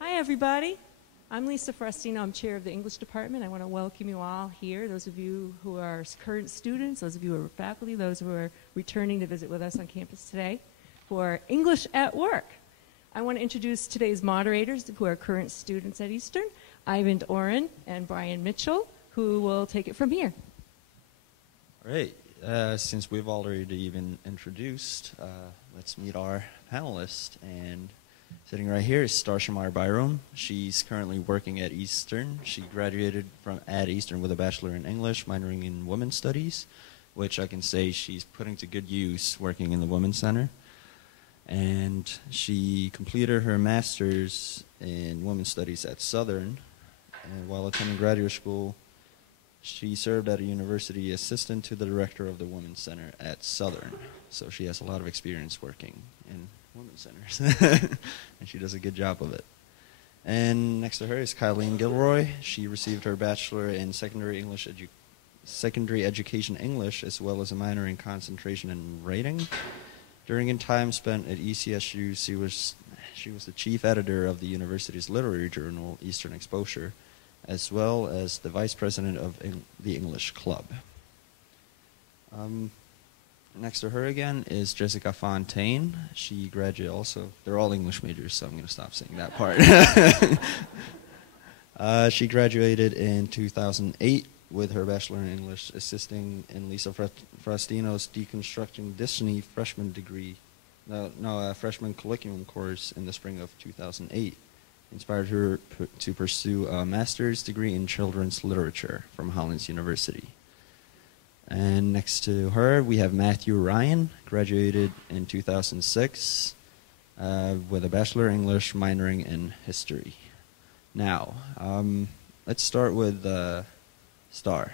Hi, everybody. I'm Lisa Frestino. I'm chair of the English department. I want to welcome you all here, those of you who are current students, those of you who are faculty, those who are returning to visit with us on campus today for English at Work. I want to introduce today's moderators who are current students at Eastern, Ivan Oren and Brian Mitchell, who will take it from here. All right. Since we've already been introduced, let's meet our panelist. And sitting right here is Starsheemar Byrum. She's currently working at Eastern. She graduated at Eastern with a bachelor in English, minoring in women's studies, which I can say she's putting to good use working in the Women's Center. And she completed her master's in women's studies at Southern. And while attending graduate school, she served at a university assistant to the director of the Women's Center at Southern. So she has a lot of experience working in women's centers. And she does a good job of it. And next to her is Kylen Gilroy. She received her bachelor in secondary education English, as well as a minor in concentration in writing. During a time spent at ECSU, she was the chief editor of the university's literary journal, Eastern Exposure, as well as the vice president of the English Club. Next to her again is Jessica Fontaine. She graduated also. They're all English majors, so I'm going to stop saying that part. She graduated in 2008 with her bachelor in English, assisting in Lisa Frestino's Deconstructing Disney freshman freshman curriculum course in the spring of 2008. Inspired her to pursue a master's degree in children's literature from Hollins University. And next to her, we have Matthew Ryan, graduated in 2006 with a bachelor in English, minoring in history. Now, let's start with Star.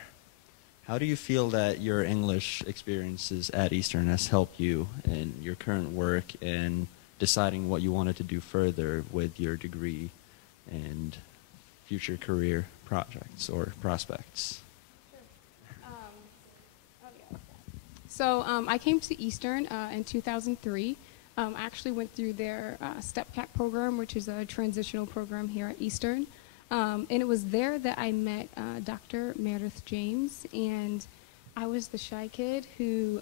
How do you feel that your English experiences at Eastern has helped you in your current work and deciding what you wanted to do further with your degree and future career projects or prospects? So I came to Eastern in 2003. I actually went through their StepCap program, which is a transitional program here at Eastern. And it was there that I met Dr. Meredith James, and I was the shy kid who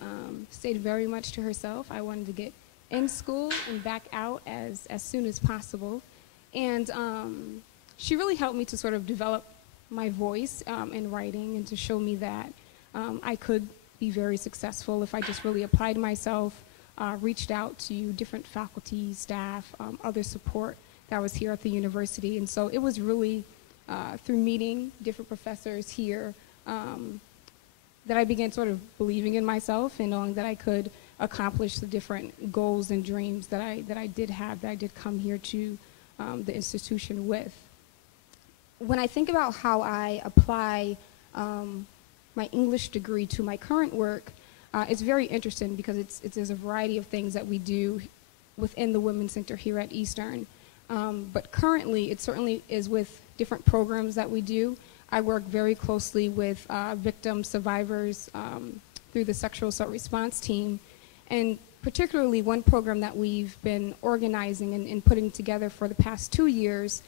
stayed very much to herself. I wanted to get in school and back out as soon as possible. And she really helped me to sort of develop my voice in writing and to show me that I could be very successful if I just really applied myself, reached out to different faculty, staff, other support that was here at the university. And so it was really through meeting different professors here that I began sort of believing in myself and knowing that I could accomplish the different goals and dreams that I did have, that I did come here to the institution with. When I think about how I apply my English degree to my current work, it's very interesting because there's a variety of things that we do within the Women's Center here at Eastern. But currently, it certainly is with different programs that we do. I work very closely with victim survivors through the sexual assault response team. And particularly one program that we've been organizing and putting together for the past 2 years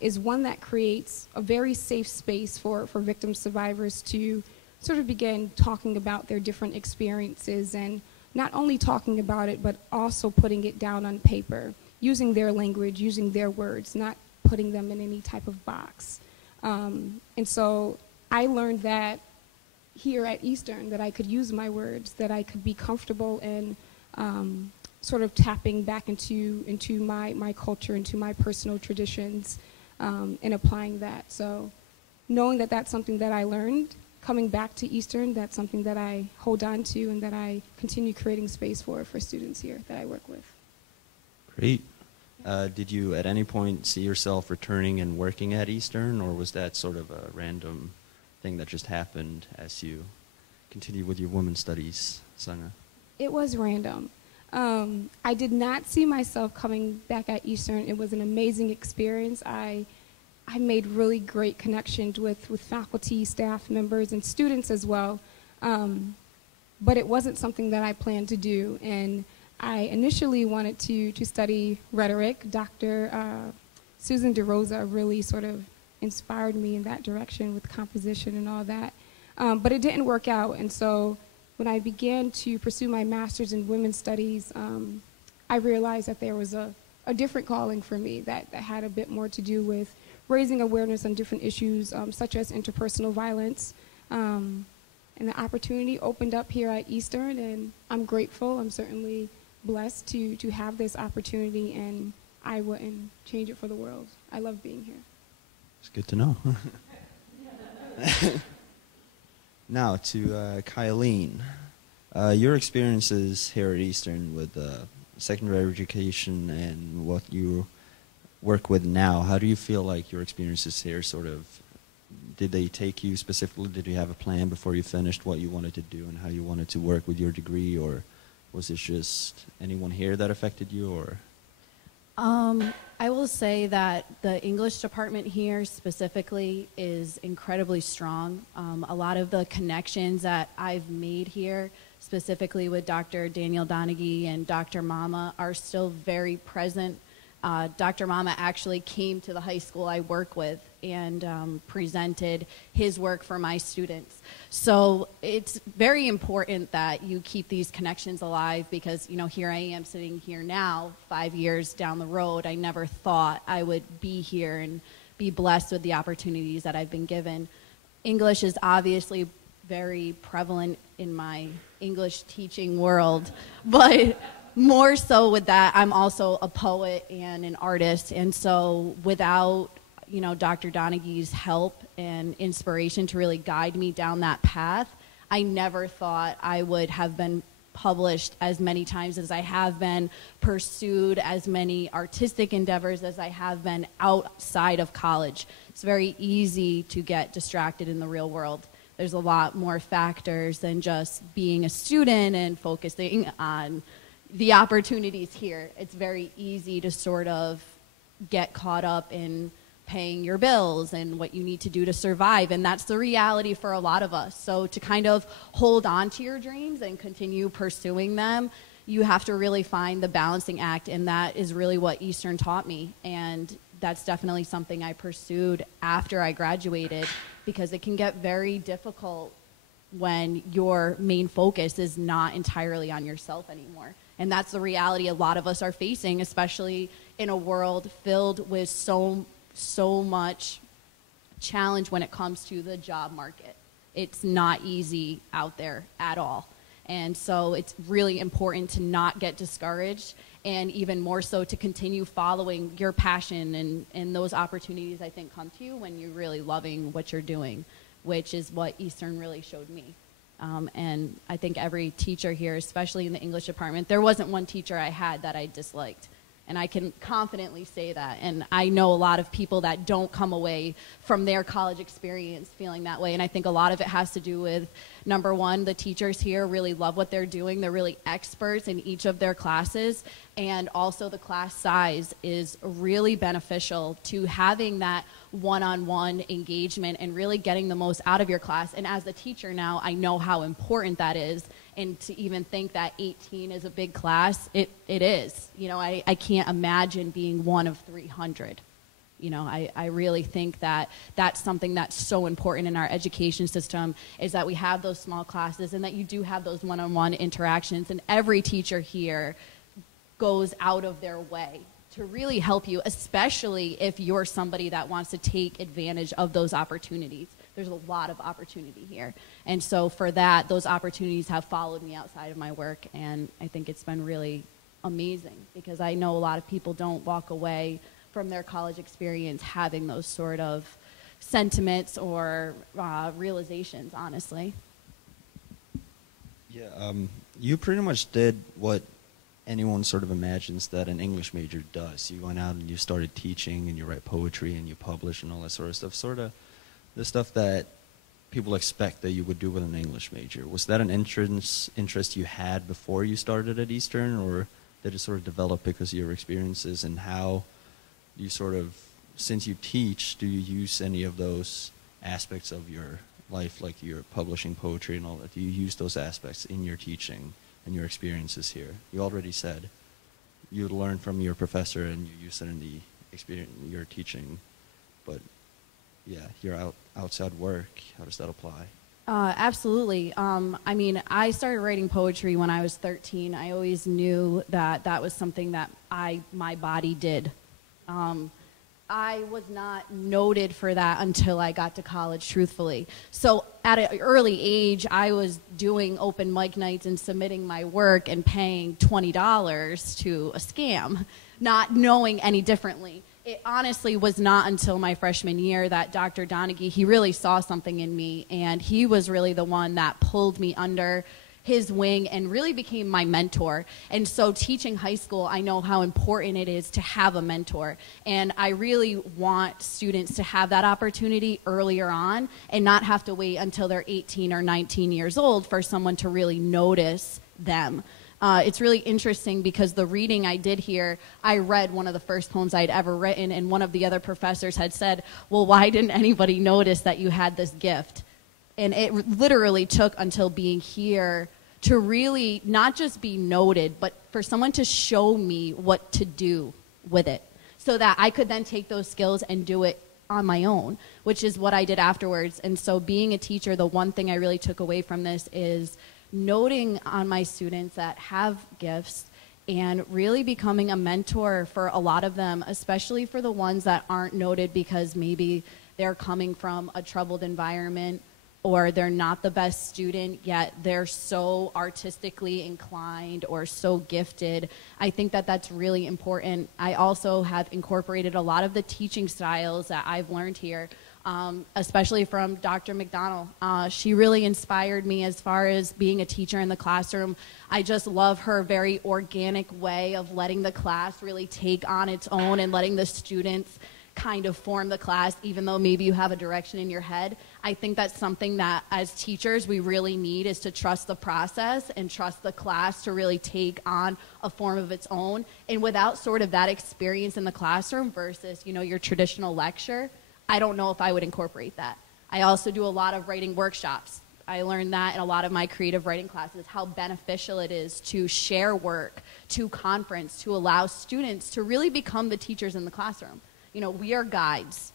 is one that creates a very safe space for victim survivors to sort of begin talking about their different experiences, and not only talking about it, but also putting it down on paper, using their language, using their words, not putting them in any type of box. And so I learned that here at Eastern, that I could use my words, that I could be comfortable in sort of tapping back into my culture, into my personal traditions, and applying that. So knowing that that's something that I learned, coming back to Eastern, that's something that I hold on to and that I continue creating space for students here that I work with. Great. Did you at any point see yourself returning and working at Eastern, or was that sort of a random thing that just happened as you continued with your women's studies, Sana? It was random. I did not see myself coming back at Eastern. It was an amazing experience. I made really great connections with faculty, staff members, and students as well. But it wasn't something that I planned to do. And I initially wanted to study rhetoric. Dr. Susan DeRosa really sort of inspired me in that direction with composition and all that. But it didn't work out, and so when I began to pursue my master's in women's studies, I realized that there was a different calling for me that had a bit more to do with raising awareness on different issues, such as interpersonal violence. And the opportunity opened up here at Eastern, and I'm grateful. I'm certainly blessed to have this opportunity, and I wouldn't change it for the world. I love being here. It's good to know. Now to Kylen. Your experiences here at Eastern with secondary education and what you work with now, how do you feel like your experiences here sort of, did they take you specifically? Did you have a plan before you finished what you wanted to do and how you wanted to work with your degree, or was it just anyone here that affected you? Or I will say that the English department here specifically is incredibly strong. A lot of the connections that I've made here, specifically with Dr. Daniel Donaghy and Dr. Mama, are still very present. Dr. Mama actually came to the high school I work with and presented his work for my students. So it's very important that you keep these connections alive, because, you know, here I am sitting here now, 5 years down the road. I never thought I would be here and be blessed with the opportunities that I've been given. English is obviously very prevalent in my English teaching world, but more so with that, I'm also a poet and an artist, and so without, you know, Dr. Donaghy's help and inspiration to really guide me down that path, I never thought I would have been published as many times as I have been, pursued as many artistic endeavors as I have been outside of college. It's very easy to get distracted in the real world. There's a lot more factors than just being a student and focusing on the opportunities here. It's very easy to sort of get caught up in paying your bills and what you need to do to survive, and that's the reality for a lot of us. So to kind of hold on to your dreams and continue pursuing them, you have to really find the balancing act, and that is really what Eastern taught me, and that's definitely something I pursued after I graduated, because it can get very difficult when your main focus is not entirely on yourself anymore. And that's the reality a lot of us are facing, especially in a world filled with so much challenge when it comes to the job market. It's not easy out there at all. And so it's really important to not get discouraged, and even more so to continue following your passion, and those opportunities, I think, come to you when you're really loving what you're doing, which is what Eastern really showed me. And I think every teacher here, especially in the English department, there wasn't one teacher I had that I disliked. And I can confidently say that. And I know a lot of people that don't come away from their college experience feeling that way. And I think a lot of it has to do with, number one, the teachers here really love what they're doing. They're really experts in each of their classes. And also the class size is really beneficial to having that one-on-one engagement and really getting the most out of your class. And as a teacher now, I know how important that is. And to even think that 18 is a big class, it is. You know, I can't imagine being one of 300. You know, I really think that that's something that's so important in our education system, is that we have those small classes and that you do have those one-on-one interactions. And every teacher here goes out of their way to really help you, especially if you're somebody that wants to take advantage of those opportunities. There's a lot of opportunity here. And so for that, those opportunities have followed me outside of my work, and I think it's been really amazing, because I know a lot of people don't walk away from their college experience having those sort of sentiments or realizations, honestly. Yeah, you pretty much did what anyone sort of imagines that an English major does. You went out and you started teaching, and you write poetry, and you publish, and all that sort of stuff. Sort of the stuff that people expect that you would do with an English major. Was that an interest you had before you started at Eastern, or did it sort of develop because of your experiences? And how you sort of, since you teach, do you use any of those aspects of your life, like your publishing poetry and all that? Do you use those aspects in your teaching and your experiences here? You already said you learn from your professor and you use it in the experience your teaching, but yeah, your outside work, how does that apply? Absolutely. I mean, I started writing poetry when I was 13. I always knew that that was something that my body did. I was not noted for that until I got to college, truthfully. So at an early age, I was doing open mic nights and submitting my work and paying $20 to a scam, not knowing any differently. It honestly was not until my freshman year that Dr. Donaghy, he really saw something in me, and he was really the one that pulled me under his wing and really became my mentor. And so teaching high school, I know how important it is to have a mentor. And I really want students to have that opportunity earlier on and not have to wait until they're 18 or 19 years old for someone to really notice them. It's really interesting because the reading I did here, I read one of the first poems I'd ever written, and one of the other professors had said, well, why didn't anybody notice that you had this gift? And it literally took until being here to really not just be noted, but for someone to show me what to do with it so that I could then take those skills and do it on my own, which is what I did afterwards. And so being a teacher, the one thing I really took away from this is noting on my students that have gifts and really becoming a mentor for a lot of them, especially for the ones that aren't noted because maybe they're coming from a troubled environment or they're not the best student, yet they're so artistically inclined or so gifted. I think that that's really important. I also have incorporated a lot of the teaching styles that I've learned here, especially from Dr. McDonald. She really inspired me as far as being a teacher in the classroom. I just love her very organic way of letting the class really take on its own and letting the students kind of form the class, even though maybe you have a direction in your head. I think that's something that as teachers we really need, is to trust the process and trust the class to really take on a form of its own. And without sort of that experience in the classroom versus, you know, your traditional lecture, I don't know if I would incorporate that. I also do a lot of writing workshops. I learned that in a lot of my creative writing classes, how beneficial it is to share work, to conference, to allow students to really become the teachers in the classroom. You know, we are guides.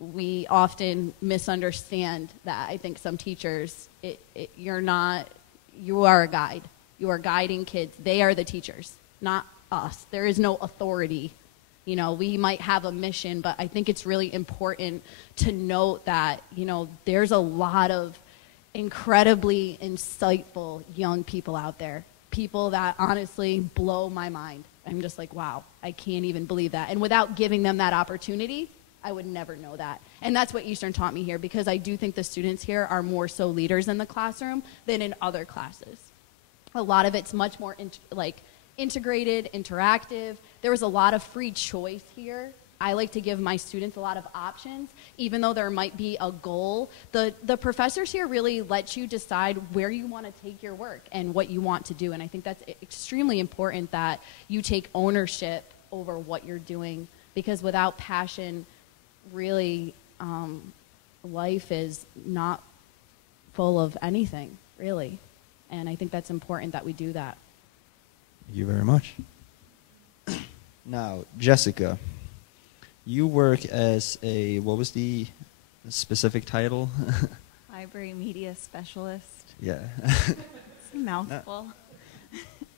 We often misunderstand that. I think some teachers, you are a guide. You are guiding kids. They are the teachers, not us. There is no authority. You know, we might have a mission, but I think it's really important to note that, you know, there's a lot of incredibly insightful young people out there. People that honestly blow my mind. I'm just like, wow, I can't even believe that. And without giving them that opportunity, I would never know that. And that's what Eastern taught me here, because I do think the students here are more so leaders in the classroom than in other classes. A lot of it's much more integrated, interactive. There was a lot of free choice here. I like to give my students a lot of options, even though there might be a goal. The professors here really let you decide where you want to take your work and what you want to do. And I think that's extremely important, that you take ownership over what you're doing, because without passion, really, life is not full of anything, really. And I think that's important that we do that. Thank you very much. Now, Jessica, you work as a, what was the specific title? Library media specialist. Yeah. It's a mouthful.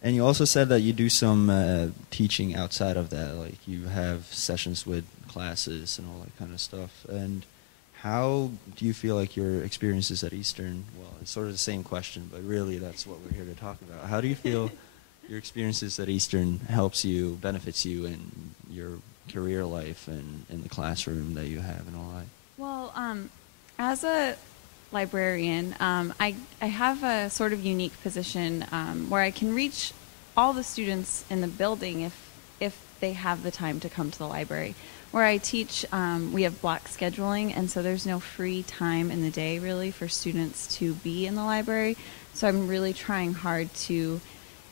And you also said that you do some teaching outside of that, like you have sessions with classes and all that kind of stuff. And how do you feel like your experiences at Eastern, well, it's sort of the same question, but really that's what we're here to talk about. How do you feel your experiences at Eastern helps you, benefits you in your career life and in the classroom that you have and all that? Well, as a librarian, I have a sort of unique position where I can reach all the students in the building if they have the time to come to the library. Where I teach, we have block scheduling, and so there's no free time in the day really for students to be in the library. So I'm really trying hard to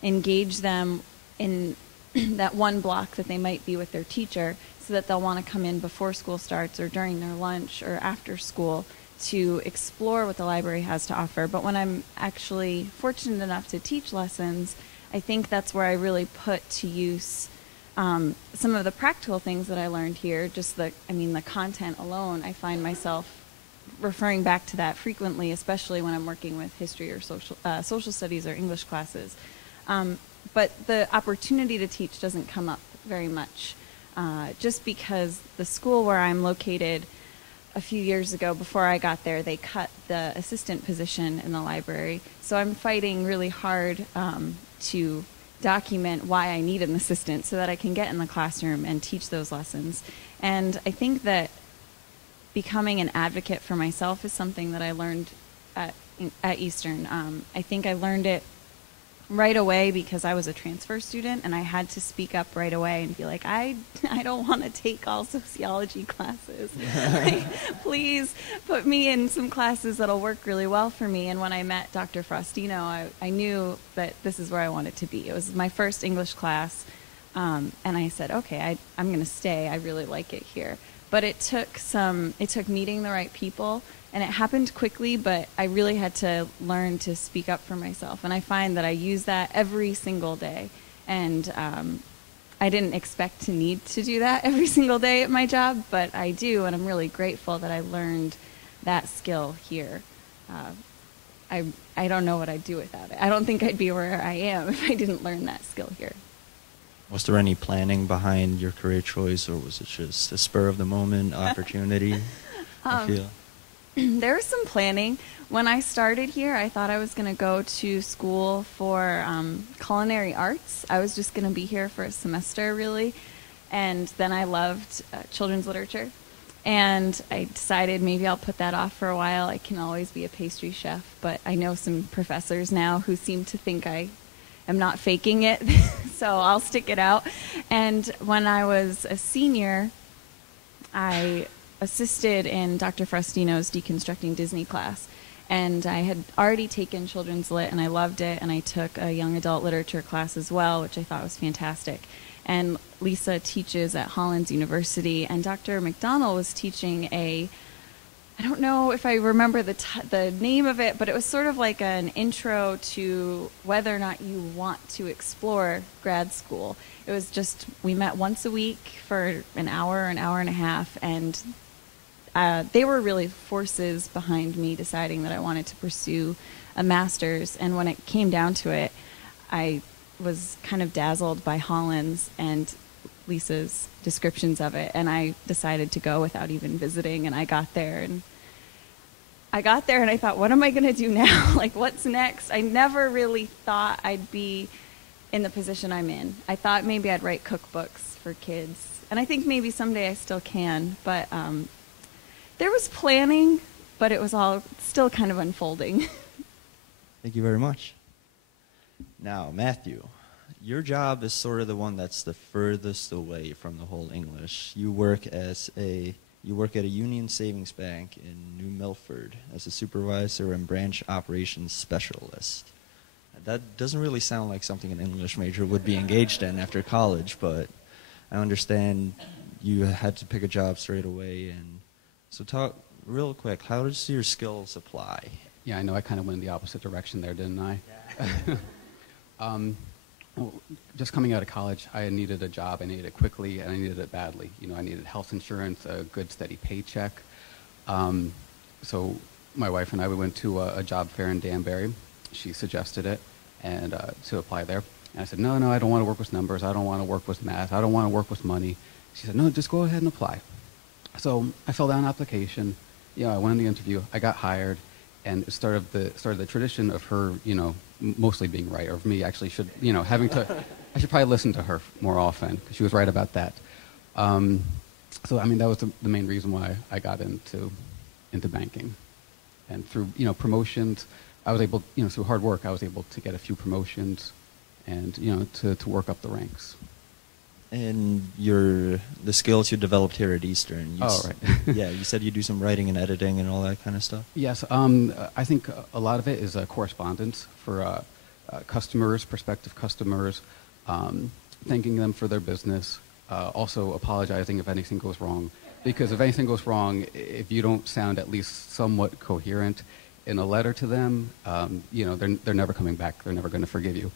engage them in that one block that they might be with their teacher, so that they'll want to come in before school starts or during their lunch or after school to explore what the library has to offer. But when I'm actually fortunate enough to teach lessons, I think that's where I really put to use some of the practical things that I learned here, just the content alone, I find myself referring back to that frequently, especially when I'm working with history or social studies or English classes. But the opportunity to teach doesn't come up very much, just because the school where I'm located, a few years ago, before I got there, they cut the assistant position in the library. So I'm fighting really hard to document why I need an assistant so that I can get in the classroom and teach those lessons. And I think that becoming an advocate for myself is something that I learned at Eastern. I think I learned it right away because I was a transfer student and I had to speak up right away and be like, I don't want to take all sociology classes. Like, please put me in some classes that'll work really well for me. And when I met Dr. Faustino, I knew that this is where I wanted to be. It was my first English class, and I said, okay, I'm going to stay. I really like it here. But it took meeting the right people. And it happened quickly, but I really had to learn to speak up for myself. And I find that I use that every single day. And I didn't expect to need to do that every single day at my job, but I do, and I'm really grateful that I learned that skill here. I don't know what I'd do without it. I don't think I'd be where I am if I didn't learn that skill here. Was there any planning behind your career choice, or was it just a spur-of-the-moment opportunity, I feel? There was some planning. When I started here, I thought I was going to go to school for culinary arts. I was just going to be here for a semester, really. And then I loved children's literature. And I decided maybe I'll put that off for a while. I can always be a pastry chef. But I know some professors now who seem to think I am not faking it. So I'll stick it out. And when I was a senior, I assisted in Dr. Faustino's Deconstructing Disney class. And I had already taken children's lit, and I loved it. And I took a young adult literature class as well, which I thought was fantastic. And Lisa teaches at Hollins University, and Dr. McDonald was teaching I don't know if I remember the name of it, but it was sort of like an intro to whether or not you want to explore grad school. It was just, we met once a week for an hour and a half, and they were really forces behind me deciding that I wanted to pursue a master's. And when it came down to it, I was kind of dazzled by Hollins and Lisa's descriptions of it, and I decided to go without even visiting. And I got there and I thought, what am I going to do now? Like, what's next? I never really thought I'd be in the position I'm in. I thought maybe I'd write cookbooks for kids, and I think maybe someday I still can, but there was planning, but it was all still kind of unfolding. Thank you very much. Now, Matthew, your job is sort of the one that's the furthest away from the whole English. You work at a Union Savings Bank in New Milford as a supervisor and branch operations specialist. That doesn't really sound like something an English major would be engaged in after college, but I understand you had to pick a job straight away. And so talk real quick, how does your skills apply? Yeah, I know I kind of went in the opposite direction there, didn't I? Well, just coming out of college, I needed a job. I needed it quickly, and I needed it badly. You know, I needed health insurance, a good, steady paycheck. So my wife and I, we went to a job fair in Danbury. She suggested it, and to apply there. And I said, no, I don't want to work with numbers. I don't want to work with math. I don't want to work with money. She said, no, just go ahead and apply. So I filled out an application. You know, I went in the interview. I got hired, and it started the tradition of her, you know, mostly being right, or of me actually should, you know, I should probably listen to her more often, because she was right about that. So, I mean, that was the main reason why I got into banking. And through, you know, promotions, I was able, you know, through hard work, I was able to get a few promotions and, you know, to work up the ranks. And the skills you developed here at Eastern. Right. Yeah, you said you do some writing and editing and all that kind of stuff? Yes, I think a lot of it is correspondence for customers, prospective customers, thanking them for their business, also apologizing if anything goes wrong. Because if anything goes wrong, if you don't sound at least somewhat coherent in a letter to them, you know, they're never coming back. They're never going to forgive you.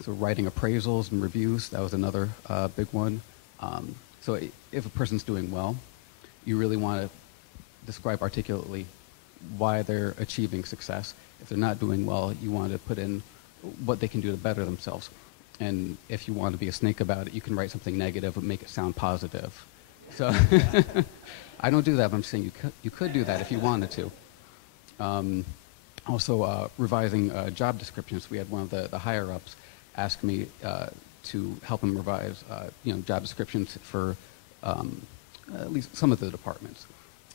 So writing appraisals and reviews, that was another big one. So if a person's doing well, you really want to describe articulately why they're achieving success. If they're not doing well, you want to put in what they can do to better themselves. And if you want to be a snake about it, you can write something negative and make it sound positive. So I don't do that, but I'm saying you could do that if you wanted to. Also, revising job descriptions. We had one of the higher-ups ask me to help him revise job descriptions for at least some of the departments.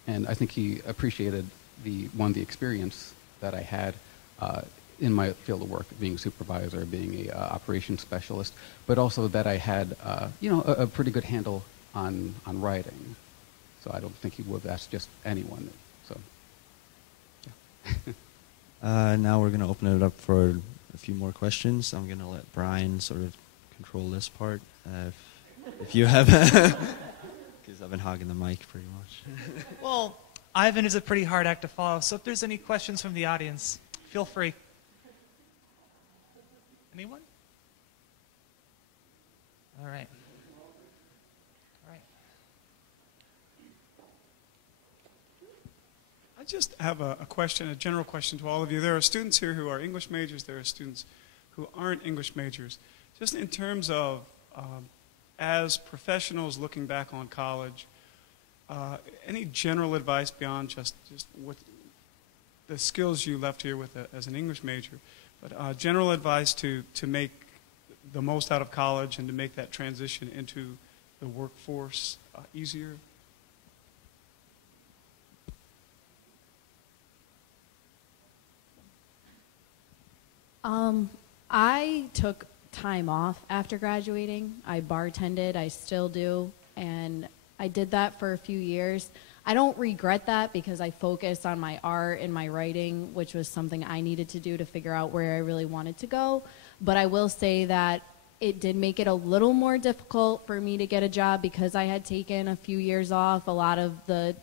And I think he appreciated the experience that I had in my field of work, being a supervisor, being a operations specialist, but also that I had a pretty good handle on writing. So I don't think he would have asked just anyone. So yeah. Now we're going to open it up for a few more questions. I'm going to let Brian sort of control this part. If you have, because I've been hogging the mic pretty much. Well, Ivan is a pretty hard act to follow, so if there's any questions from the audience, feel free. Anyone? All right. I just have a question, a general question to all of you. There are students here who are English majors. There are students who aren't English majors. Just in terms of, as professionals looking back on college, any general advice beyond just what the skills you left here with as an English major, but general advice to make the most out of college and to make that transition into the workforce easier? I took time off after graduating. I bartended, I still do, and I did that for a few years. I don't regret that because I focused on my art and my writing, which was something I needed to do to figure out where I really wanted to go. But I will say that it did make it a little more difficult for me to get a job because I had taken a few years off. A lot of the,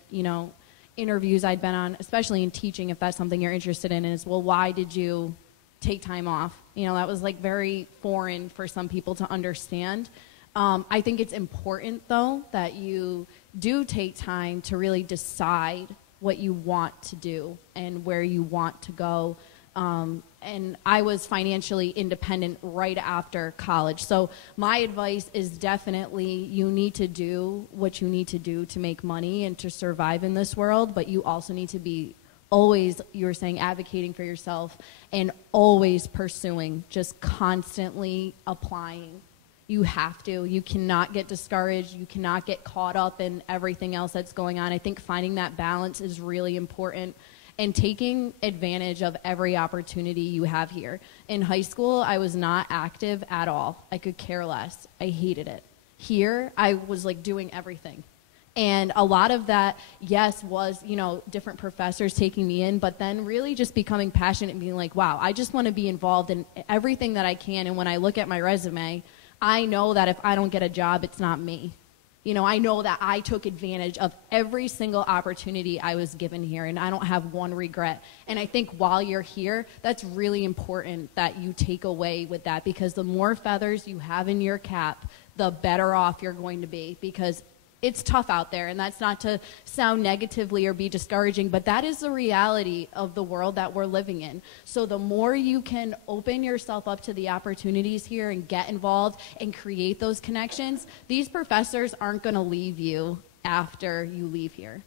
interviews I'd been on, especially in teaching, if that's something you're interested in, is, well, why did you take time off? That was like very foreign for some people to understand. I think it's important, though, that you do take time to really decide what you want to do and where you want to go. And I was financially independent right after college. So my advice is definitely you need to do what you need to do to make money and to survive in this world, but you also need to be always, you were saying, advocating for yourself and always pursuing, just constantly applying. You have to. You cannot get discouraged. You cannot get caught up in everything else that's going on. I think finding that balance is really important and taking advantage of every opportunity you have here. In high school, I was not active at all. I could care less. I hated it. Here, I was like doing everything. And a lot of that, yes, was, different professors taking me in, but then really just becoming passionate and being like, wow, I just want to be involved in everything that I can. And when I look at my resume, I know that if I don't get a job, it's not me. I know that I took advantage of every single opportunity I was given here, and I don't have one regret. And I think while you're here, that's really important that you take away with that, because the more feathers you have in your cap, the better off you're going to be, because it's tough out there, and that's not to sound negatively or be discouraging, but that is the reality of the world that we're living in. So the more you can open yourself up to the opportunities here and get involved and create those connections, these professors aren't going to leave you after you leave here.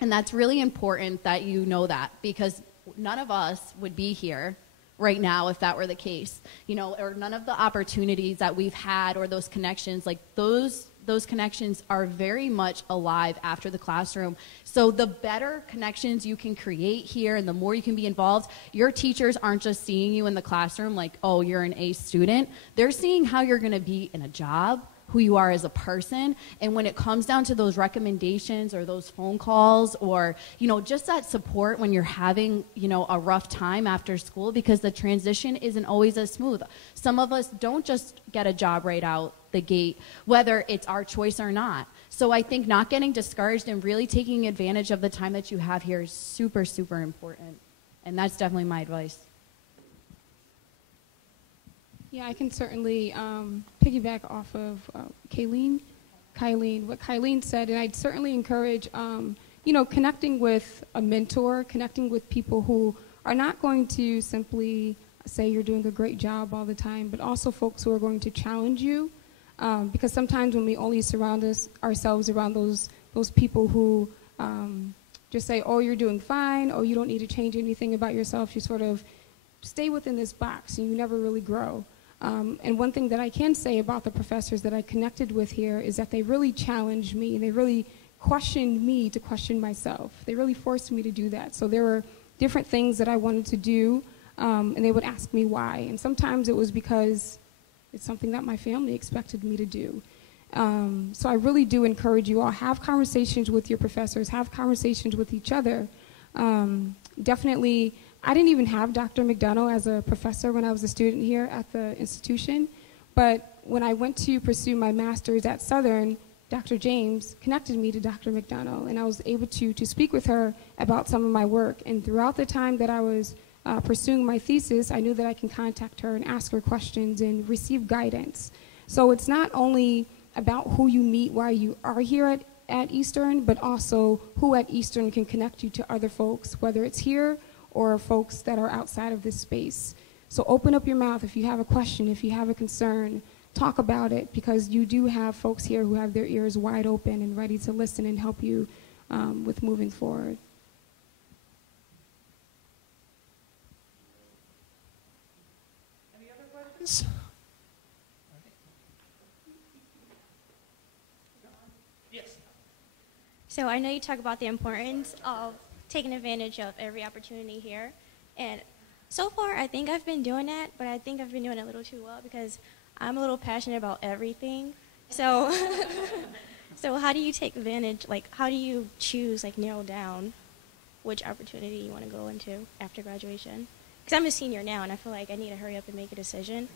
And that's really important that you know that, because none of us would be here right now if that were the case, or none of the opportunities that we've had or those connections, like those connections are very much alive after the classroom. So the better connections you can create here and the more you can be involved, your teachers aren't just seeing you in the classroom like, oh, you're an A student. They're seeing how you're going to be in a job, who you are as a person. And when it comes down to those recommendations or those phone calls or, just that support when you're having, a rough time after school, because the transition isn't always as smooth. Some of us don't just get a job right out the gate, whether it's our choice or not. So I think not getting discouraged and really taking advantage of the time that you have here is super, super important. And that's definitely my advice. Yeah, I can certainly piggyback off of Kylen, what Kylen said, and I'd certainly encourage, connecting with a mentor, connecting with people who are not going to simply say you're doing a great job all the time, but also folks who are going to challenge you, because sometimes when we only surround ourselves around those people who just say, oh, you're doing fine, oh, you don't need to change anything about yourself, you sort of stay within this box and you never really grow. And one thing that I can say about the professors that I connected with here is that they really challenged me. They really questioned me to question myself. They really forced me to do that. So there were different things that I wanted to do, and they would ask me why. And sometimes it was because it's something that my family expected me to do. So I really do encourage you all, have conversations with your professors, have conversations with each other. Definitely, I didn't even have Dr. McDonough as a professor when I was a student here at the institution, but when I went to pursue my master's at Southern, Dr. James connected me to Dr. McDonough, and I was able to speak with her about some of my work. And throughout the time that I was pursuing my thesis, I knew that I can contact her and ask her questions and receive guidance. So it's not only about who you meet while you are here at Eastern, but also who at Eastern can connect you to other folks, whether it's here or folks that are outside of this space. So open up your mouth if you have a question, if you have a concern, talk about it, because you do have folks here who have their ears wide open and ready to listen and help you with moving forward. Any other questions? Yes. So I know you talk about the importance of taking advantage of every opportunity here. And so far, I think I've been doing that, but I think I've been doing it a little too well because I'm a little passionate about everything. So, so how do you take advantage, like how do you choose, like narrow down which opportunity you want to go into after graduation? Because I'm a senior now and I feel like I need to hurry up and make a decision.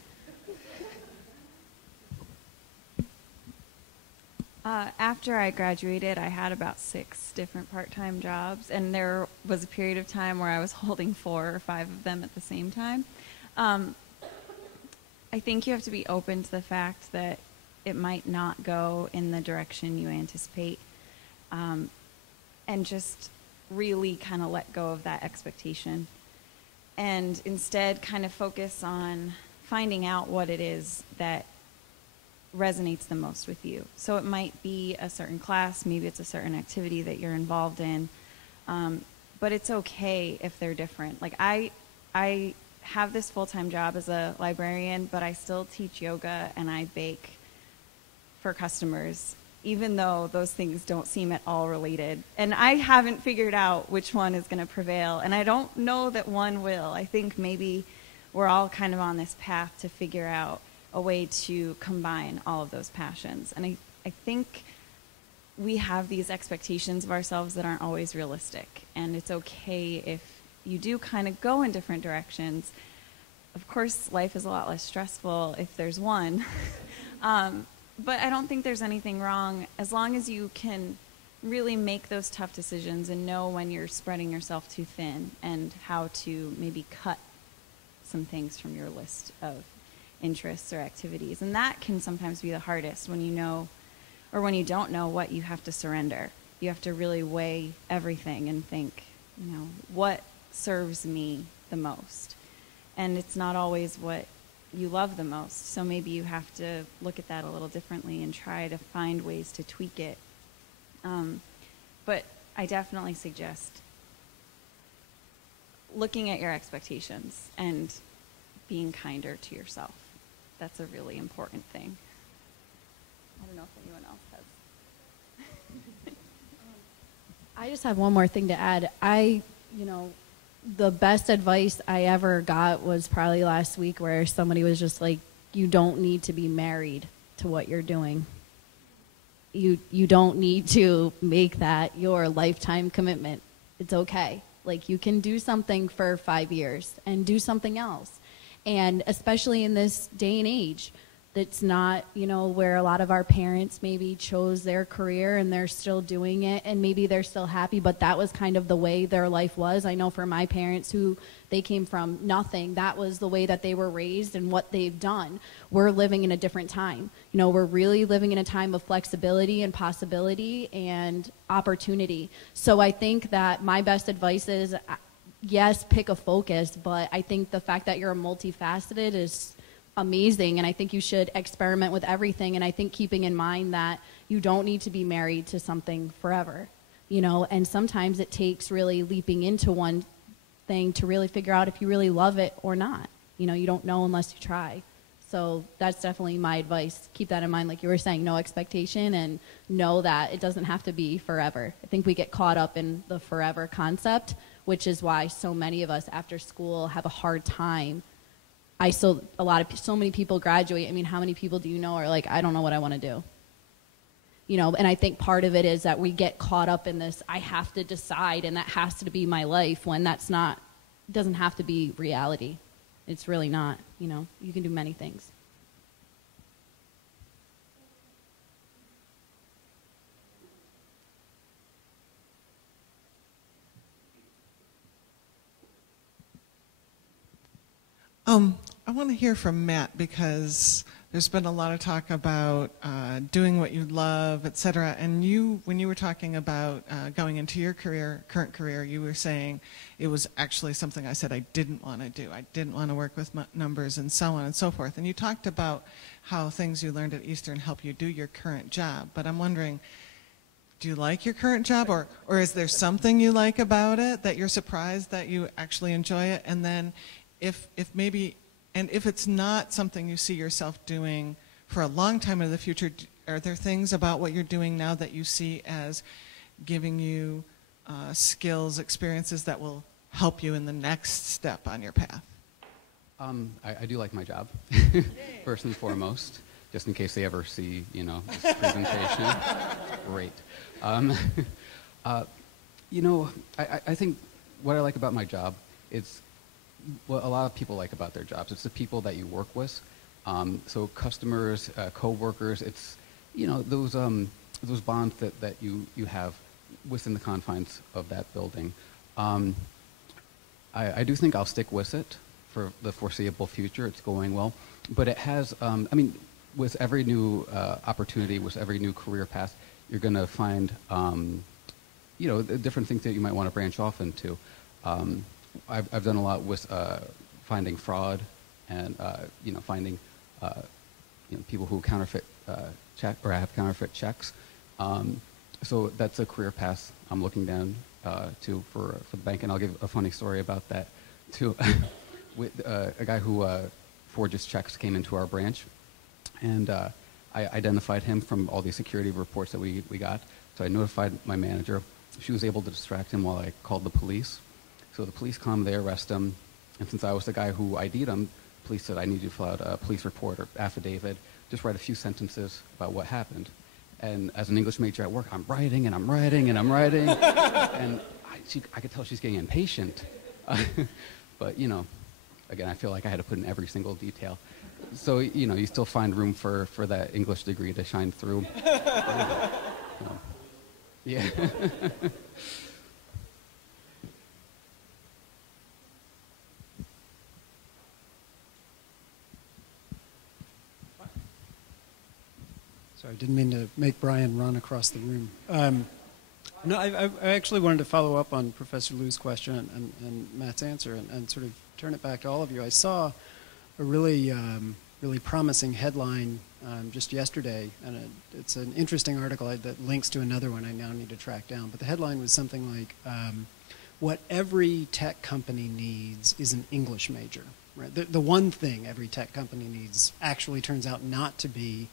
After I graduated, I had about 6 different part-time jobs, and there was a period of time where I was holding 4 or 5 of them at the same time. I think you have to be open to the fact that it might not go in the direction you anticipate, and just really kind of let go of that expectation, and instead kind of focus on finding out what it is that resonates the most with you. So it might be a certain class, maybe it's a certain activity that you're involved in, but it's okay if they're different. Like I have this full-time job as a librarian, but I still teach yoga and I bake for customers, even though those things don't seem at all related. And I haven't figured out which one is going to prevail, and I don't know that one will. I think maybe we're all kind of on this path to figure out a way to combine all of those passions. And I think we have these expectations of ourselves that aren't always realistic. And it's okay if you do kind of go in different directions. Of course, life is a lot less stressful if there's one. But I don't think there's anything wrong as long as you can really make those tough decisions and know when you're spreading yourself too thin and how to maybe cut some things from your list of interests or activities. And that can sometimes be the hardest when you know, or when you don't know what you have to surrender. You have to really weigh everything and think, you know, what serves me the most? And it's not always what you love the most. So maybe you have to look at that a little differently and try to find ways to tweak it. But I definitely suggest looking at your expectations and being kinder to yourself. That's a really important thing. I don't know if anyone else has. I just have one more thing to add. The best advice I ever got was probably last week, where somebody was just like, you don't need to be married to what you're doing. You don't need to make that your lifetime commitment. It's okay. Like, you can do something for 5 years and do something else. And especially in this day and age, It's not, where a lot of our parents maybe chose their career and they're still doing it and maybe they're still happy, but that was kind of the way their life was. I know for my parents who they came from nothing, that was the way that they were raised and what they've done. We're living in a different time. We're really living in a time of flexibility and possibility and opportunity. So I think that my best advice is, yes, pick a focus, but I think the fact that you're multifaceted is amazing, and I think you should experiment with everything, and I think keeping in mind that you don't need to be married to something forever, and sometimes it takes really leaping into one thing to really figure out if you really love it or not. You don't know unless you try. So that's definitely my advice. Keep that in mind, like you were saying, no expectation, and know that it doesn't have to be forever. I think we get caught up in the forever concept, which is why so many of us after school have a hard time. So many people graduate. I mean, how many people do you know are like, I don't know what I want to do? And I think part of it is that we get caught up in this, I have to decide and that has to be my life, when that's not, doesn't have to be reality. It's really not, you can do many things. I want to hear from Matt, because there's been a lot of talk about doing what you love, et cetera. And when you were talking about going into your current career, you were saying it was actually something I said I didn't want to do. I didn't want to work with numbers and so on and so forth. And you talked about how things you learned at Eastern help you do your current job. But I'm wondering, do you like your current job, or is there something you like about it that you're surprised that you actually enjoy it? And then if it's not something you see yourself doing for a long time in the future, are there things about what you're doing now that you see as giving you skills, experiences that will help you in the next step on your path? I do like my job, first and foremost, just in case they ever see, this presentation. Great. I think what I like about my job is what a lot of people like about their jobs. It's the people that you work with. So customers, co-workers, it's, those bonds that you have within the confines of that building. I do think I'll stick with it for the foreseeable future. It's going well. But it has, with every new opportunity, with every new career path, you're going to find, the different things that you might want to branch off into. I've done a lot with finding fraud and finding people who counterfeit check or have counterfeit checks. So that's a career path I'm looking down to for the bank, and I'll give a funny story about that too. With a guy who forges checks came into our branch, and I identified him from all the security reports that we got. So I notified my manager. She was able to distract him while I called the police. So the police come, they arrest him, and since I was the guy who ID'd him, the police said I need you to fill out a police report or affidavit, just write a few sentences about what happened. And as an English major at work, I'm writing and I'm writing and I'm writing, and I could tell she's getting impatient. But again, I feel like I had to put in every single detail. So you still find room for that English degree to shine through. Yeah. Sorry, I didn't mean to make Brian run across the room. No, I actually wanted to follow up on Professor Liu's question and Matt's answer and sort of turn it back to all of you. I saw a really promising headline just yesterday, and it's an interesting article that links to another one I now need to track down. But the headline was something like, what every tech company needs is an English major. Right? The one thing every tech company needs actually turns out not to be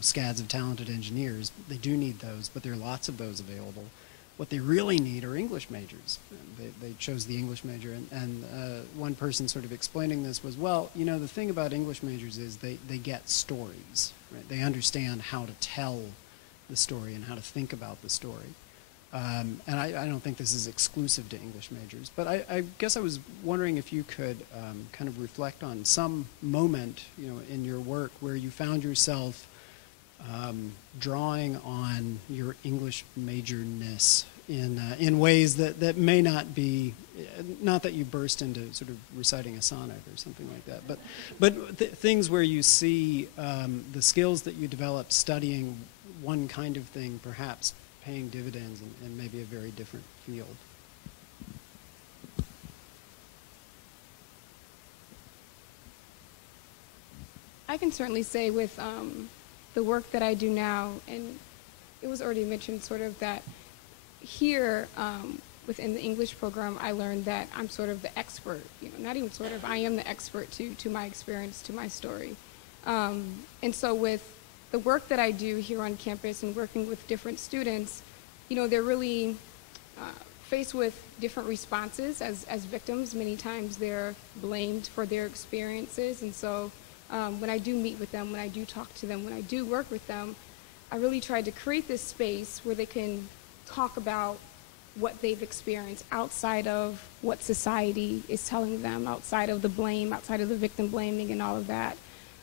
scads of talented engineers. They do need those, but there are lots of those available. What they really need are English majors. They chose the English major, and one person sort of explaining this was, well, the thing about English majors is they get stories. Right? They understand how to tell the story and how to think about the story. And I don't think this is exclusive to English majors, but I guess I was wondering if you could kind of reflect on some moment, you know, in your work where you found yourself drawing on your English majorness in ways that may not be, not that you burst into sort of reciting a sonnet or something like that, but things where you see the skills that you developed studying one kind of thing perhaps paying dividends in maybe a very different field. I can certainly say with the work that I do now, and it was already mentioned sort of that here within the English program, I learned that I'm sort of the expert, you know, not even sort of, I am the expert to my experience, to my story. And so with the work that I do here on campus and working with different students, you know, they're really faced with different responses as victims. Many times they're blamed for their experiences. And so when I do meet with them, when I do talk to them, when I do work with them, I really try to create this space where they can talk about what they've experienced outside of what society is telling them, outside of the blame, outside of the victim blaming and all of that.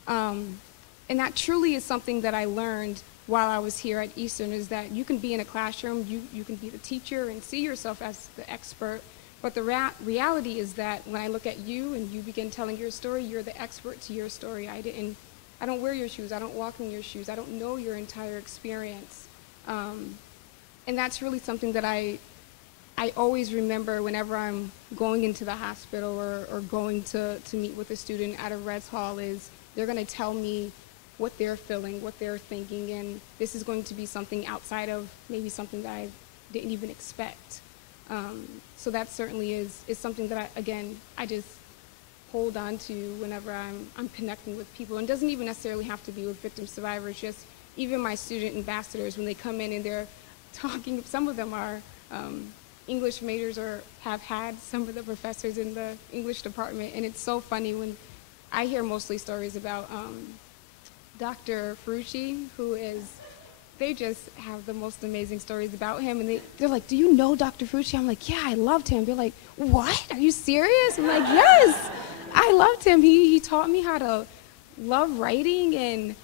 And that truly is something that I learned while I was here at Eastern, is that you can be in a classroom, you can be the teacher and see yourself as the expert, but the reality is that when I look at you and you begin telling your story, you're the expert to your story. I don't wear your shoes, I don't walk in your shoes, I don't know your entire experience. And that's really something that I always remember whenever I'm going into the hospital or going to meet with a student at a res hall, is they're going to tell me what they're feeling, what they're thinking, and this is going to be something outside of maybe something that I didn't even expect. So that certainly is something that I just hold on to whenever I'm connecting with people. And it doesn't even necessarily have to be with victim survivors, just even my student ambassadors, when they come in and they're talking, some of them are English majors or have had some of the professors in the English department, and it's so funny when I hear mostly stories about Dr. Ferrucci, who is, they just have the most amazing stories about him, and they're like, do you know Dr. Ferrucci? I'm like, yeah, I loved him. They're like, what? Are you serious? I'm like, yes, I loved him. He taught me how to love writing and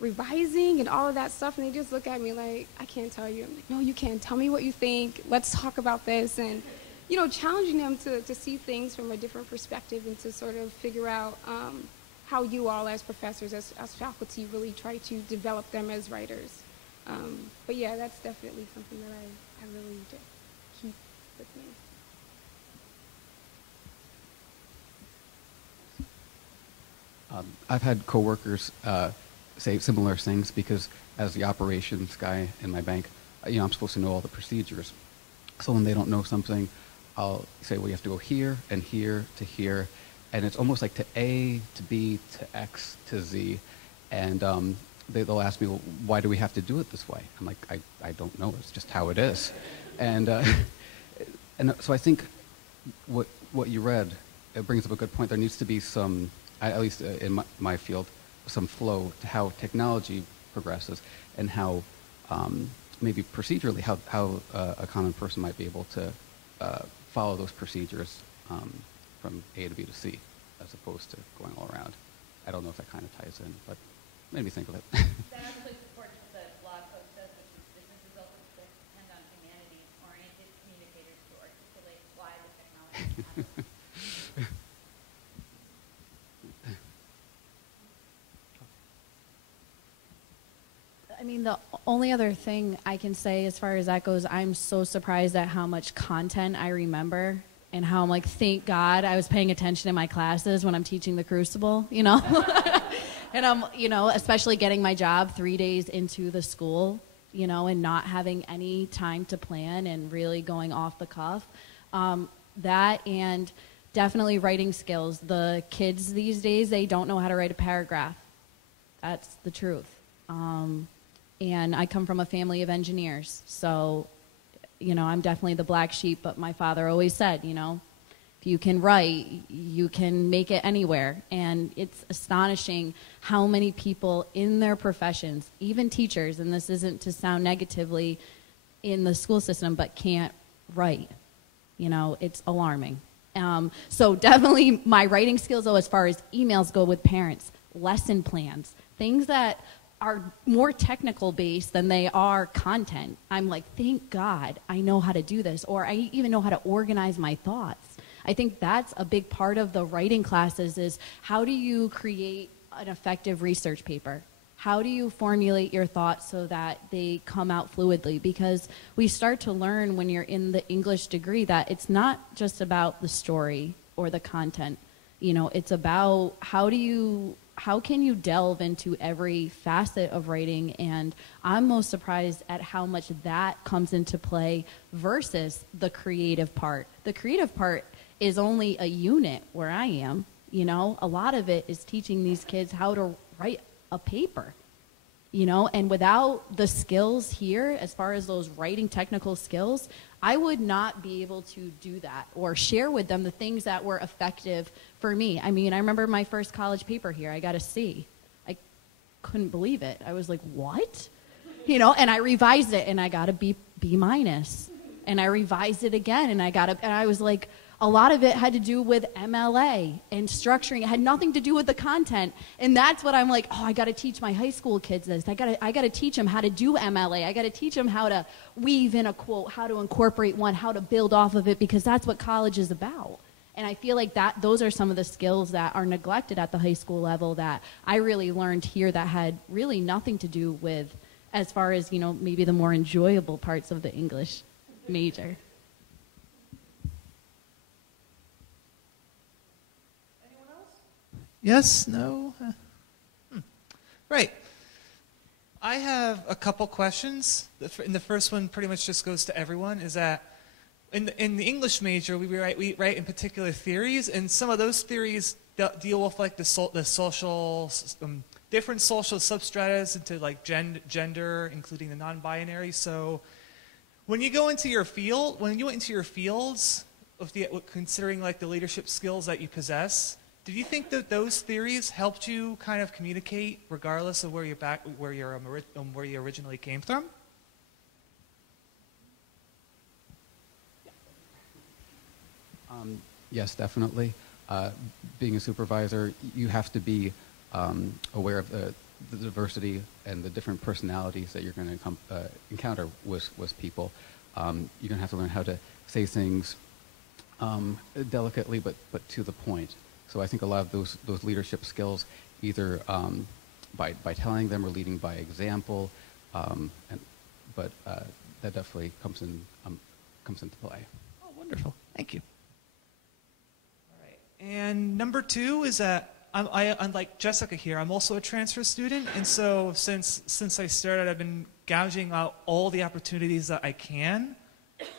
revising and all of that stuff, and they just look at me like, I can't tell you. I'm like, no, you can. Tell me what you think. Let's talk about this. And, you know, challenging them to see things from a different perspective and to sort of figure out how you all as professors, as faculty, really try to develop them as writers. But yeah, that's definitely something that I really keep with me. I've had coworkers say similar things, because as the operations guy in my bank, you know, I'm supposed to know all the procedures. So when they don't know something, I'll say, well, you have to go here and here to here, and it's almost like to A to B to X to Z, and they'll ask me, well, why do we have to do it this way? I'm like, I don't know, it's just how it is. And so I think what you read, it brings up a good point. There needs to be some, at least in my field, some flow to how technology progresses and how maybe procedurally how a common person might be able to follow those procedures from A to B to C, as opposed to going all around. I don't know if that kind of ties in, but made me think of it. That actually supports what the blog post says, which is this is also to depend on humanities-oriented communicators to articulate why the technology is I mean, the only other thing I can say as far as that goes, I'm so surprised at how much content I remember and how I'm like, thank God I was paying attention in my classes when I'm teaching the Crucible, you know? And I'm, you know, especially getting my job 3 days into the school, you know, and not having any time to plan and really going off the cuff. That and definitely writing skills. The kids these days, they don't know how to write a paragraph. That's the truth. And I come from a family of engineers, so, you know, I'm definitely the black sheep, but my father always said, you know, if you can write, you can make it anywhere. And it's astonishing how many people in their professions, even teachers, and this isn't to sound negatively, in the school system but can't write. It's alarming. So definitely my writing skills, though, as far as emails go with parents, lesson plans, things that are more technical based than they are content. I'm like, thank God I know how to do this, or I even know how to organize my thoughts. I think that's a big part of the writing classes is how do you create an effective research paper? How do you formulate your thoughts so that they come out fluidly? Because we start to learn when you're in the English degree that it's not just about the story or the content. It's about how can you delve into every facet of writing, and I'm most surprised at how much that comes into play versus the creative part. The creative part is only a unit where I am, a lot of it is teaching these kids how to write a paper, and without the skills here, as far as those writing technical skills, I would not be able to do that or share with them the things that were effective for me. I mean, I remember my first college paper here, I got a C. I couldn't believe it. I was like, what? And I revised it and I got a B minus. And I revised it again and and I was like, a lot of it had to do with MLA and structuring. It had nothing to do with the content. And that's what I'm like, oh, I got to teach my high school kids this. I got to teach them how to do MLA. I got to teach them how to weave in a quote, how to incorporate one, how to build off of it, because that's what college is about. And I feel like those are some of the skills that are neglected at the high school level that I really learned here that had really nothing to do with, as far as, maybe the more enjoyable parts of the English major. Yes? No? Right. I have a couple questions. And the first one pretty much just goes to everyone, is that in the English major, we write in particular theories, and some of those theories deal with like the social, different social substratas into like gender, including the non-binary. So when you go into your field, fields, considering like the leadership skills that you possess, did you think that those theories helped you kind of communicate, regardless of where you originally came from? Yes, definitely. Being a supervisor, you have to be aware of the diversity and the different personalities that you're going to encounter with people. You're going to have to learn how to say things delicately, but to the point. So I think a lot of those leadership skills, either by telling them or leading by example, but that definitely comes into play. Oh, wonderful! Thank you. All right, and number two is that unlike Jessica here, I'm also a transfer student, and so since I started, I've been gouging out all the opportunities that I can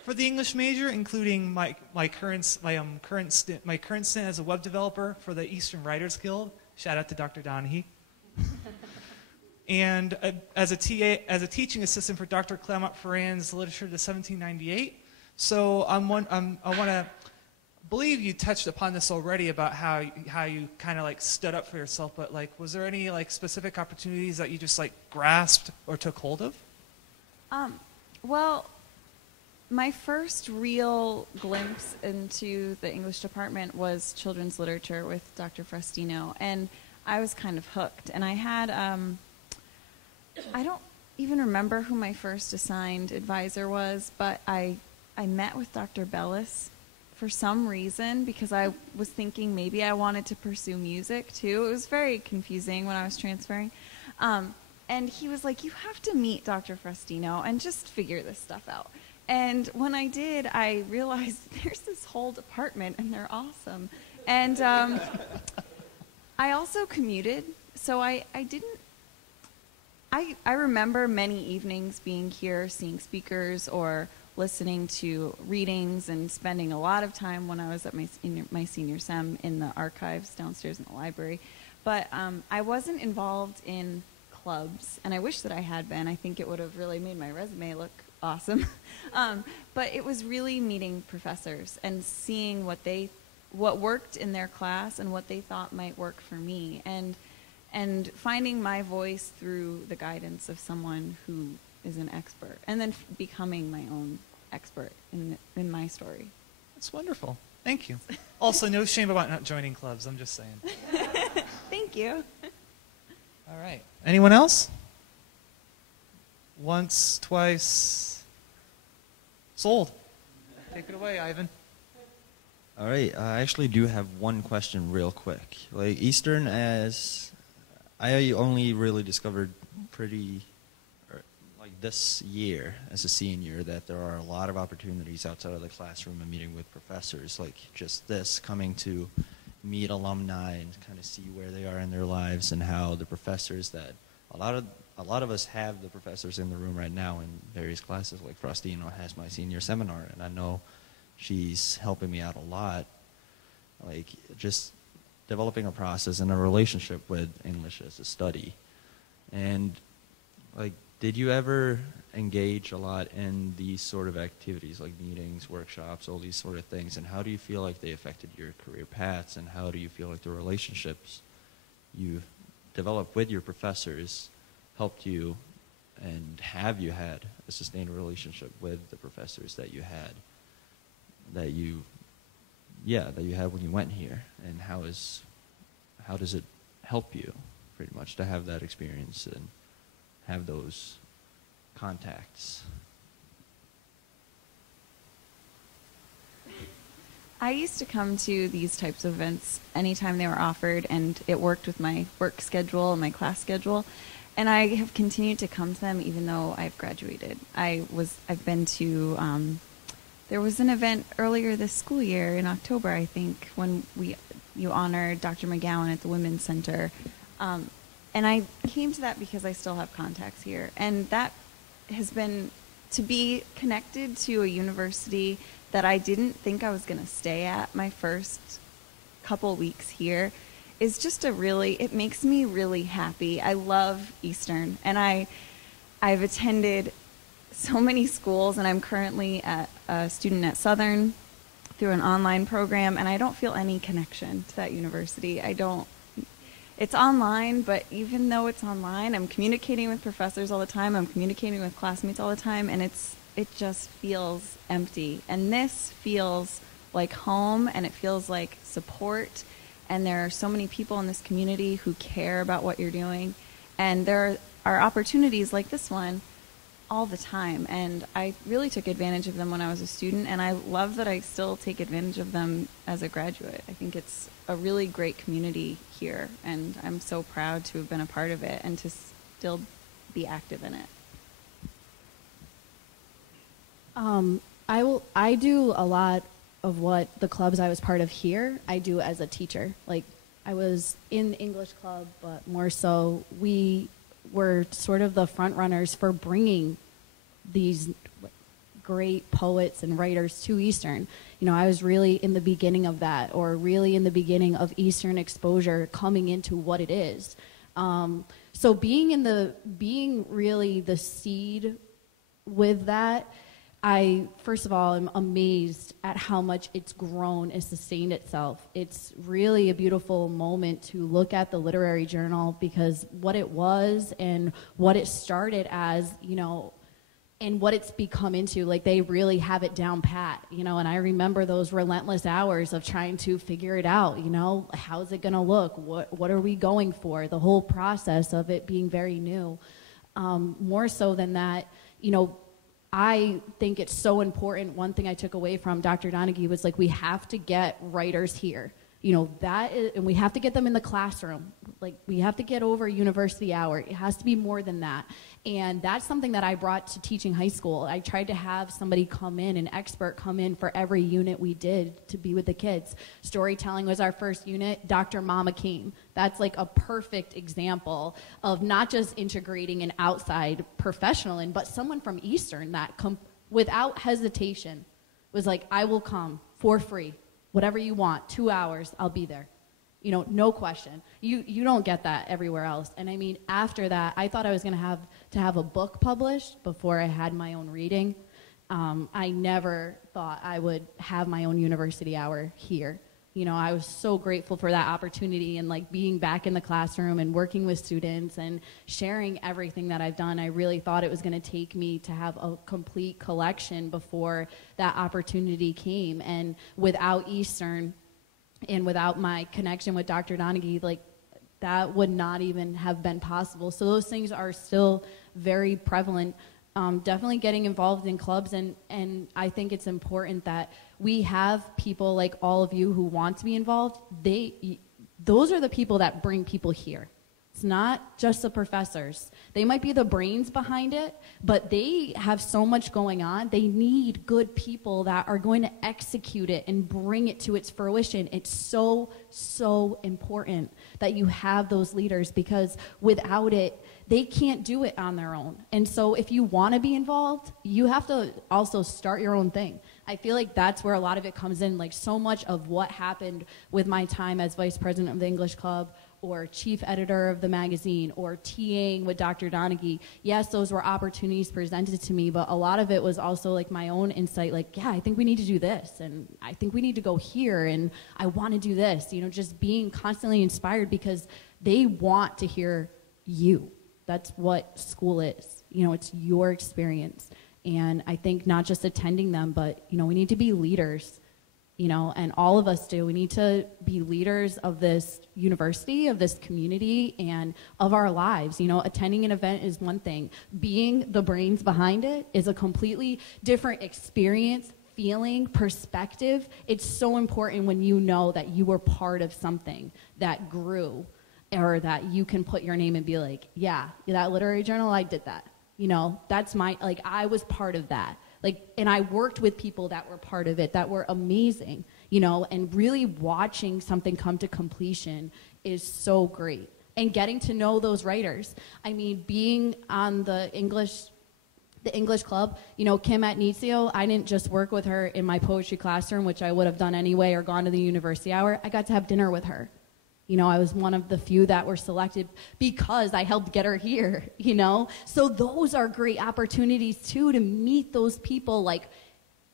for the English major, including my current stint as a web developer for the Eastern Writers Guild. Shout out to Dr. Donahue. And as a teaching assistant for Dr. Clement Ferrand's Literature to 1798. So I want to believe you touched upon this already about how you kind of like stood up for yourself, but like, was there any like specific opportunities that you just like grasped or took hold of? Well, my first real glimpse into the English department was children's literature with Dr. Frestino, and I was kind of hooked. And I had, I don't even remember who my first assigned advisor was, but I met with Dr. Bellis for some reason because I was thinking maybe I wanted to pursue music too. It was very confusing when I was transferring. And he was like, you have to meet Dr. Frestino and just figure this stuff out. And when I did, I realized there's this whole department, and they're awesome. And I also commuted, so I remember many evenings being here, seeing speakers, or listening to readings, and spending a lot of time when I was at my senior sem in the archives downstairs in the library. But I wasn't involved in clubs, and I wish that I had been. I think it would have really made my resume look awesome. But it was really meeting professors and seeing what worked in their class and what they thought might work for me, and finding my voice through the guidance of someone who is an expert, and then becoming my own expert in my story. That's wonderful. Thank you. Also, no shame about not joining clubs. I'm just saying. Thank you. All right. Anyone else? Once, twice. Sold. Take it away, Ivan. All right, I actually do have one question real quick. Like Eastern, as I only really discovered like this year as a senior that there are a lot of opportunities outside of the classroom and meeting with professors, like just this, coming to meet alumni and kind of see where they are in their lives and how the professors that a lot of us have the professors in the room right now in various classes. Like Frostino has my senior seminar, and I know she's helping me out a lot, like just developing a process and a relationship with English as a study. And like, did you ever engage a lot in these sort of activities, like meetings, workshops, all these sort of things? And how do you feel like they affected your career paths? And how do you feel like the relationships you developed with your professors helped you, and have you had a sustained relationship with the professors that you had? That you had when you went here, and how does it help you pretty much to have that experience and have those contacts? I used to come to these types of events anytime they were offered, and it worked with my work schedule and my class schedule. And I have continued to come to them even though I've graduated. I've been to there was an event earlier this school year in October, I think, when you honored Dr. McGowan at the Women's Center. And I came to that because I still have contacts here. And that has been to be connected to a university that I didn't think I was going to stay at my first couple weeks here is just it makes me really happy. I love Eastern, and I've attended so many schools, and I'm currently a student at Southern through an online program, and I don't feel any connection to that university. It's online, but even though it's online, I'm communicating with professors all the time, I'm communicating with classmates all the time, and it just feels empty. And this feels like home, and it feels like support, and there are so many people in this community who care about what you're doing, and there are opportunities like this one all the time, and I really took advantage of them when I was a student, and I love that I still take advantage of them as a graduate. I think it's a really great community here, and I'm so proud to have been a part of it and to still be active in it. I do a lot of what the clubs I was part of here, I do as a teacher. Like, I was in the English club, but more so we were sort of the front runners for bringing these great poets and writers to Eastern. You know, I was really in the beginning of that, or really in the beginning of Eastern exposure coming into what it is. So being really the seed with that, I, first of all, am amazed at how much it's grown and sustained itself. It's really a beautiful moment to look at the literary journal, because what it was and what it started as, you know, and what it's become into, like, they really have it down pat, you know, and I remember those relentless hours of trying to figure it out, you know, how's it gonna look, what are we going for, the whole process of it being very new. More so than that, you know, I think it's so important. One thing I took away from Dr. Donaghy was, like, we have to get writers here. You know, and we have to get them in the classroom. Like, we have to get over university hour. It has to be more than that. And that's something that I brought to teaching high school. I tried to have somebody come in, an expert come in for every unit we did to be with the kids. Storytelling was our first unit. Dr. Mama came. That's like a perfect example of not just integrating an outside professional in, but someone from Eastern that without hesitation was like, I will come for free. Whatever you want, 2 hours, I'll be there. You know, no question. You don't get that everywhere else. And I mean, after that, I thought I was going to have a book published before I had my own reading. I never thought I would have my own university hour here. You know, I was so grateful for that opportunity and like being back in the classroom and working with students and sharing everything that I've done. I really thought it was going to take me to have a complete collection before that opportunity came. And without Eastern and without my connection with Dr. Donaghy, like that would not even have been possible. So those things are still very prevalent. Definitely getting involved in clubs, and I think it's important that we have people like all of you who want to be involved. Those are the people that bring people here. It's not just the professors. They might be the brains behind it, but they have so much going on. They need good people that are going to execute it and bring it to its fruition. It's so, so important that you have those leaders, because without it, they can't do it on their own. And so if you want to be involved, you have to also start your own thing. I feel like that's where a lot of it comes in. Like so much of what happened with my time as vice president of the English Club, or chief editor of the magazine, or TAing with Dr. Donaghy. Yes, those were opportunities presented to me, but a lot of it was also like my own insight, like, yeah, I think we need to do this, and I think we need to go here, and I want to do this. You know, just being constantly inspired, because they want to hear you. That's what school is. You know, it's your experience. And I think not just attending them, but, you know, we need to be leaders. You know, and all of us do. We need to be leaders of this university, of this community, and of our lives. You know, attending an event is one thing. Being the brains behind it is a completely different experience, feeling, perspective. It's so important when you know that you were part of something that grew, or that you can put your name and be like, yeah, that literary journal, I did that. You know, that's my, like, I was part of that. Like, and I worked with people that were part of it, that were amazing, you know, and really watching something come to completion is so great. And getting to know those writers. I mean, being on the English club, you know, Kim Atnizio, I didn't just work with her in my poetry classroom, which I would have done anyway, or gone to the university hour. I got to have dinner with her. You know, I was one of the few that were selected because I helped get her here, you know? So those are great opportunities, too, to meet those people, like,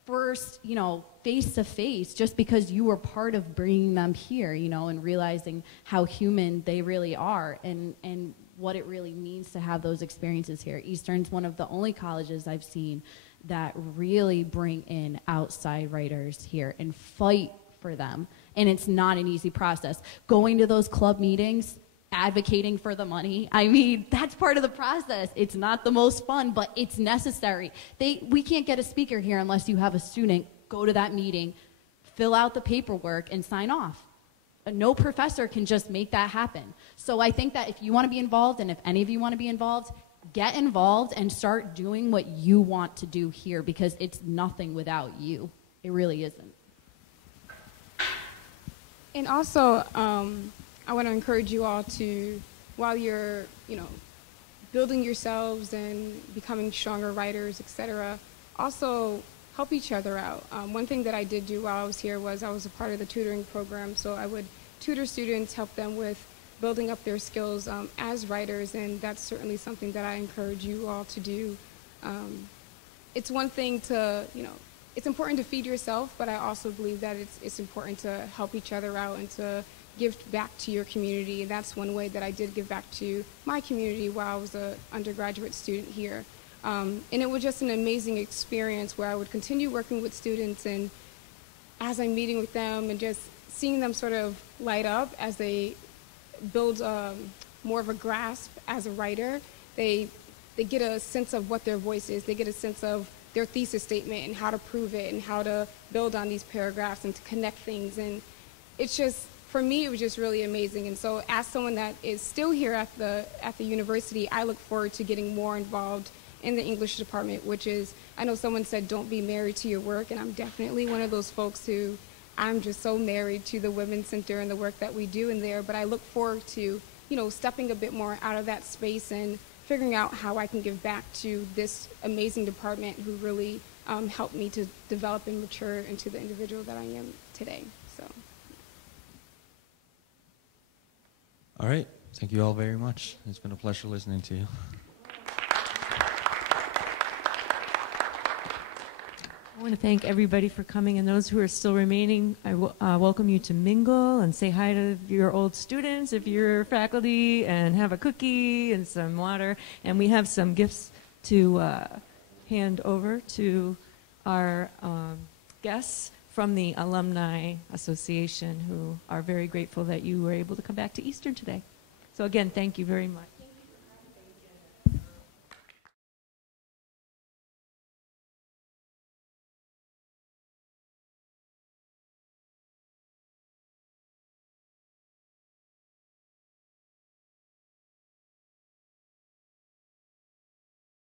first, you know, face to face, just because you were part of bringing them here, you know, and realizing how human they really are, and what it really means to have those experiences here. Eastern's one of the only colleges I've seen that really bring in outside writers here and fight for them. And it's not an easy process. Going to those club meetings, advocating for the money, I mean, that's part of the process. It's not the most fun, but it's necessary. We can't get a speaker here unless you have a student go to that meeting, fill out the paperwork, and sign off. No professor can just make that happen. So I think that if you want to be involved, and if any of you want to be involved, get involved and start doing what you want to do here, because it's nothing without you. It really isn't. And also, I want to encourage you all to, while you're, you know, building yourselves and becoming stronger writers, etc., also help each other out. One thing that I did do while I was here was I was a part of the tutoring program, so I would tutor students, help them with building up their skills as writers, and that's certainly something that I encourage you all to do. It's one thing to, you know, it's important to feed yourself, but I also believe that it's important to help each other out and to give back to your community. And that's one way that I did give back to my community while I was an undergraduate student here. And it was just an amazing experience where I would continue working with students, and as I'm meeting with them and just seeing them sort of light up as they build more of a grasp as a writer, they get a sense of what their voice is. They get a sense of their thesis statement and how to prove it and how to build on these paragraphs and to connect things. And it's just, for me, it was just really amazing. And so as someone that is still here at the university, I look forward to getting more involved in the English department, which is, I know someone said don't be married to your work, and I'm definitely one of those folks who, I'm just so married to the Women's Center and the work that we do in there, but I look forward to, you know, stepping a bit more out of that space and figuring out how I can give back to this amazing department who really helped me to develop and mature into the individual that I am today. So. All right. Thank you all very much. It's been a pleasure listening to you. I want to thank everybody for coming, and those who are still remaining, I welcome you to mingle and say hi to your old students if you're faculty, and have a cookie and some water. And we have some gifts to hand over to our guests from the Alumni Association, who are very grateful that you were able to come back to Eastern today. So again, thank you very much.